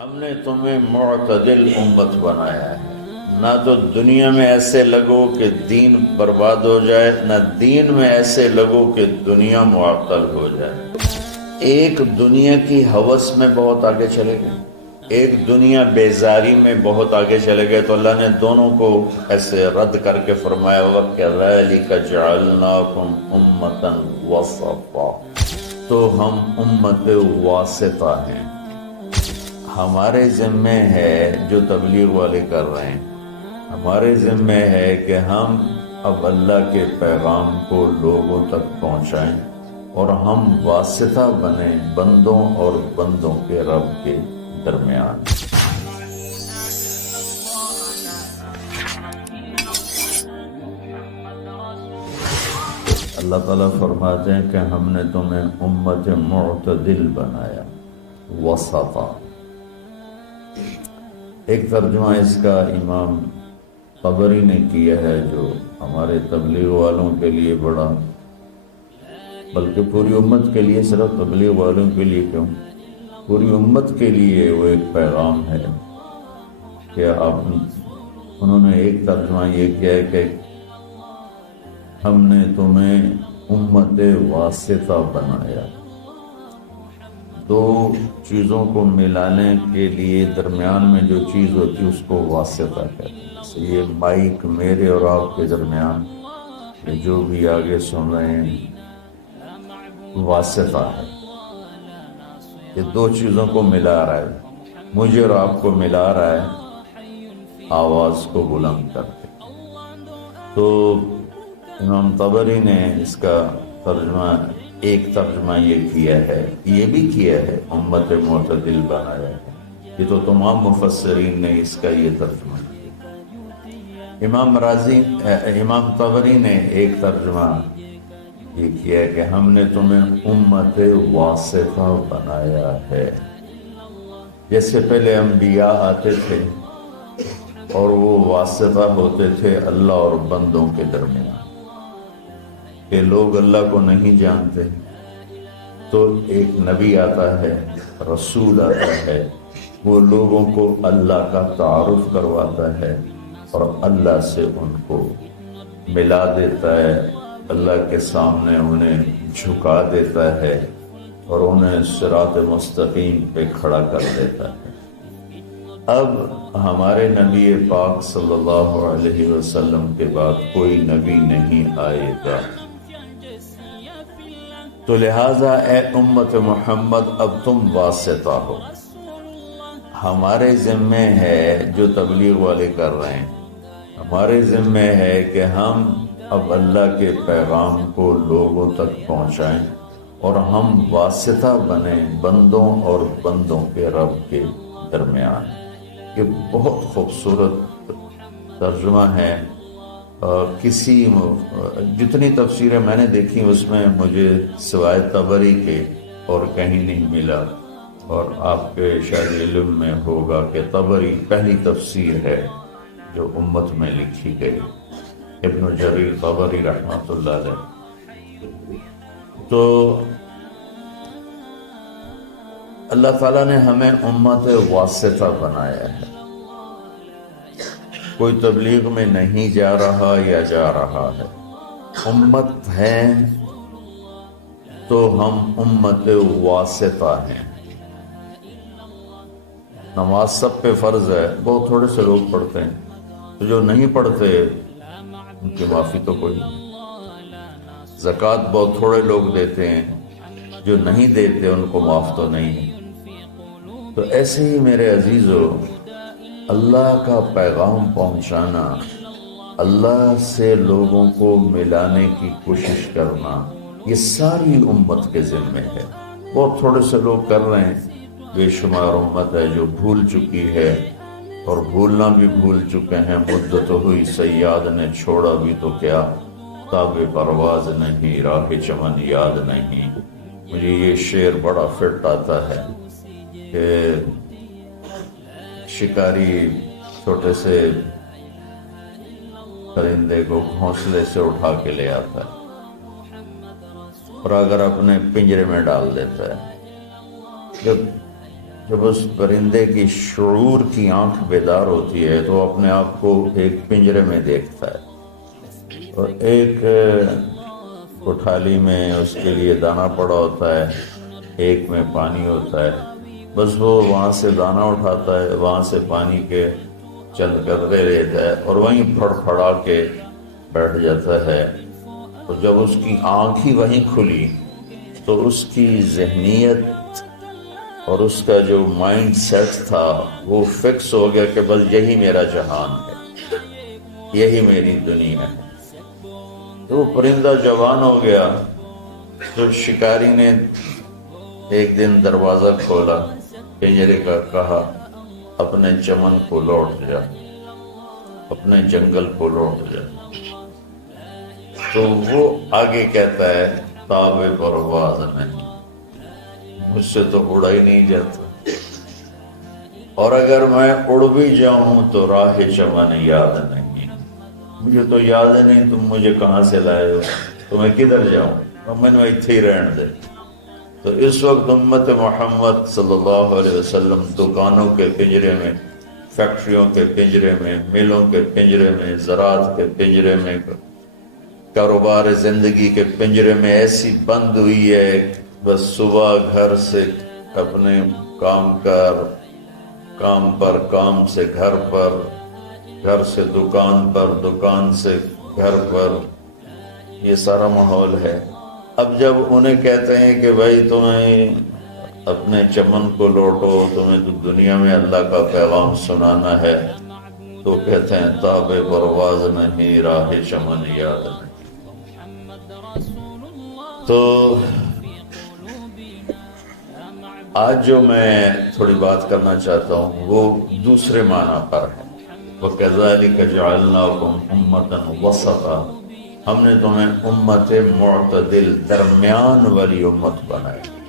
ہم نے تمہیں معتدل امت بنایا ہے، نہ تو دنیا میں ایسے لگو کہ دین برباد ہو جائے، نہ دین میں ایسے لگو کہ دنیا معطل ہو جائے۔ ایک دنیا کی ہوس میں بہت آگے چلے گئے، ایک دنیا بیزاری میں بہت آگے چلے گئے، تو اللہ نے دونوں کو ایسے رد کر کے فرمایا وَكَذَلِكَ جَعَلْنَاكُمْ أُمَّةً وَسَطًا، تو ہم امت واسطہ ہیں۔ ہمارے ذمے ہے جو تبلیغ والے کر رہے ہیں، ہمارے ذمے ہے کہ ہم اب اللہ کے پیغام کو لوگوں تک پہنچائیں اور ہم واسطہ بنیں بندوں اور بندوں کے رب کے درمیان۔ اللہ تعالیٰ فرماتے ہیں کہ ہم نے تمہیں امت معتدل بنایا، وسطا۔ ایک ترجمہ اس کا امام طبری نے کیا ہے، جو ہمارے تبلیغ والوں کے لیے بڑا، بلکہ پوری امت کے لیے، صرف تبلیغ والوں کے لیے کیوں، پوری امت کے لیے وہ ایک پیغام ہے کہ انہوں نے ایک ترجمہ یہ کیا ہے کہ ہم نے تمہیں امت واسطہ بنایا۔ دو چیزوں کو ملانے کے لیے درمیان میں جو چیز ہوتی ہے اس کو واسطہ کہتے ہیں۔ جیسے یہ مائک میرے اور آپ کے درمیان، یہ جو بھی آگے سن رہے ہیں، واسطہ ہے۔ یہ دو چیزوں کو ملا رہا ہے، مجھے اور آپ کو ملا رہا ہے آواز کو بلند کر کے۔ تو امام طبری نے اس کا ترجمہ، ایک ترجمہ یہ کیا ہے، یہ بھی کیا ہے امت معتدل بنایا ہے، یہ تو تمام مفسرین نے اس کا یہ ترجمہ کیا۔ امام طبری نے ایک ترجمہ یہ کیا ہے کہ ہم نے تمہیں امت واسطہ بنایا ہے۔ جیسے پہلے انبیاء آتے تھے اور وہ واسطہ ہوتے تھے اللہ اور بندوں کے درمیان، کہ لوگ اللہ کو نہیں جانتے تو ایک نبی آتا ہے، رسول آتا ہے، وہ لوگوں کو اللہ کا تعارف کرواتا ہے اور اللہ سے ان کو ملا دیتا ہے، اللہ کے سامنے انہیں جھکا دیتا ہے اور انہیں صراط مستقیم پہ کھڑا کر دیتا ہے۔ اب ہمارے نبی پاک صلی اللہ علیہ وسلم کے بعد کوئی نبی نہیں آئے گا، تو لہٰذا اے امت محمد اب تم واسطہ ہو۔ ہمارے ذمے ہے جو تبلیغ والے کر رہے ہیں، ہمارے ذمے ہے کہ ہم اب اللہ کے پیغام کو لوگوں تک پہنچائیں اور ہم واسطہ بنیں بندوں اور بندوں کے رب کے درمیان۔ یہ بہت خوبصورت ترجمہ ہے۔ جتنی تفسیریں میں نے دیکھی اس میں مجھے سوائے طبری کے اور کہیں نہیں ملا، اور آپ کے شاید علم میں ہوگا کہ طبری پہلی تفسیر ہے جو امت میں لکھی گئی، ابن جریر طبری رحمۃ اللہ علیہ۔ تو اللہ تعالیٰ نے ہمیں امت واسطہ بنایا ہے، کوئی تبلیغ میں نہیں جا رہا یا جا رہا ہے، امت ہے تو ہم امت واسطہ ہیں۔ نماز سب پہ فرض ہے، بہت تھوڑے سے لوگ پڑھتے ہیں، تو جو نہیں پڑھتے ان کی معافی تو کوئی نہیں۔ زکوٰۃ بہت تھوڑے لوگ دیتے ہیں، جو نہیں دیتے ان کو معاف تو نہیں ہے۔ تو ایسے ہی میرے عزیزو، اللہ کا پیغام پہنچانا، اللہ سے لوگوں کو ملانے کی کوشش کرنا، یہ ساری امت کے ذمے ہے۔ بہت تھوڑے سے لوگ کر رہے ہیں، بے شمار امت ہے جو بھول چکی ہے اور بھولنا بھی بھول چکے ہیں۔ مدت ہوئی صیاد نے چھوڑا بھی تو کیا، تاب پرواز نہیں راہ چمن یاد نہیں۔ مجھے یہ شعر بڑا فٹ آتا ہے کہ شکاری چھوٹے سے پرندے کو گھونسلے سے اٹھا کے لے آتا ہے اور اگر اپنے پنجرے میں ڈال دیتا ہے، جب جب اس پرندے کی شعور کی آنکھ بیدار ہوتی ہے تو اپنے آپ کو ایک پنجرے میں دیکھتا ہے، اور ایک کوٹھالی میں اس کے لیے دانہ پڑا ہوتا ہے، ایک میں پانی ہوتا ہے، بس وہ وہاں سے دانہ اٹھاتا ہے، وہاں سے پانی کے چند قطرے لیتا ہے اور وہیں پھڑ پھڑا کے بیٹھ جاتا ہے۔ تو جب اس کی آنکھ ہی وہیں کھلی تو اس کی ذہنیت اور اس کا جو مائنڈ سیٹ تھا وہ فکس ہو گیا کہ بس یہی میرا جہان ہے، یہی میری دنیا ہے۔ تو وہ پرندہ جوان ہو گیا تو شکاری نے ایک دن دروازہ کھولا پنجرے کا، کہا اپنے چمن کو لوٹ جا، اپنے جنگل کو لوٹ جا۔ تو وہ آگے کہتا ہے تاب پرواز نہیں، مجھ سے تو اڑا ہی نہیں جاتا، اور اگر میں اڑ بھی جاؤں تو راہ چمن یاد نہیں، مجھے تو یاد نہیں تم مجھے کہاں سے لائے ہو، تو میں کدھر جاؤں، میں نے اتنے ہی رہن دے۔ تو اس وقت امت محمد صلی اللہ علیہ وسلم دکانوں کے پنجرے میں، فیکٹریوں کے پنجرے میں، ملوں کے پنجرے میں، زراعت کے پنجرے میں، کاروبار زندگی کے پنجرے میں ایسی بند ہوئی ہے، بس صبح گھر سے اپنے کام پر، کام سے گھر پر، گھر سے دکان پر، دکان سے گھر پر، یہ سارا ماحول ہے۔ اب جب انہیں کہتے ہیں کہ بھائی تمہیں اپنے چمن کو لوٹو، تمہیں تو دنیا میں اللہ کا پیغام سنانا ہے، تو کہتے ہیں تاب پرواز نہیں، راہ چمن یاد نہیں۔ تو آج جو میں تھوڑی بات کرنا چاہتا ہوں وہ دوسرے معنی پر ہے۔ وَكَذَلِكَ جَعَلْنَاكُمْ أُمَّةً وَسَطًا، ہم نے تمہیں امت معتدل، درمیان والی امت بنائی۔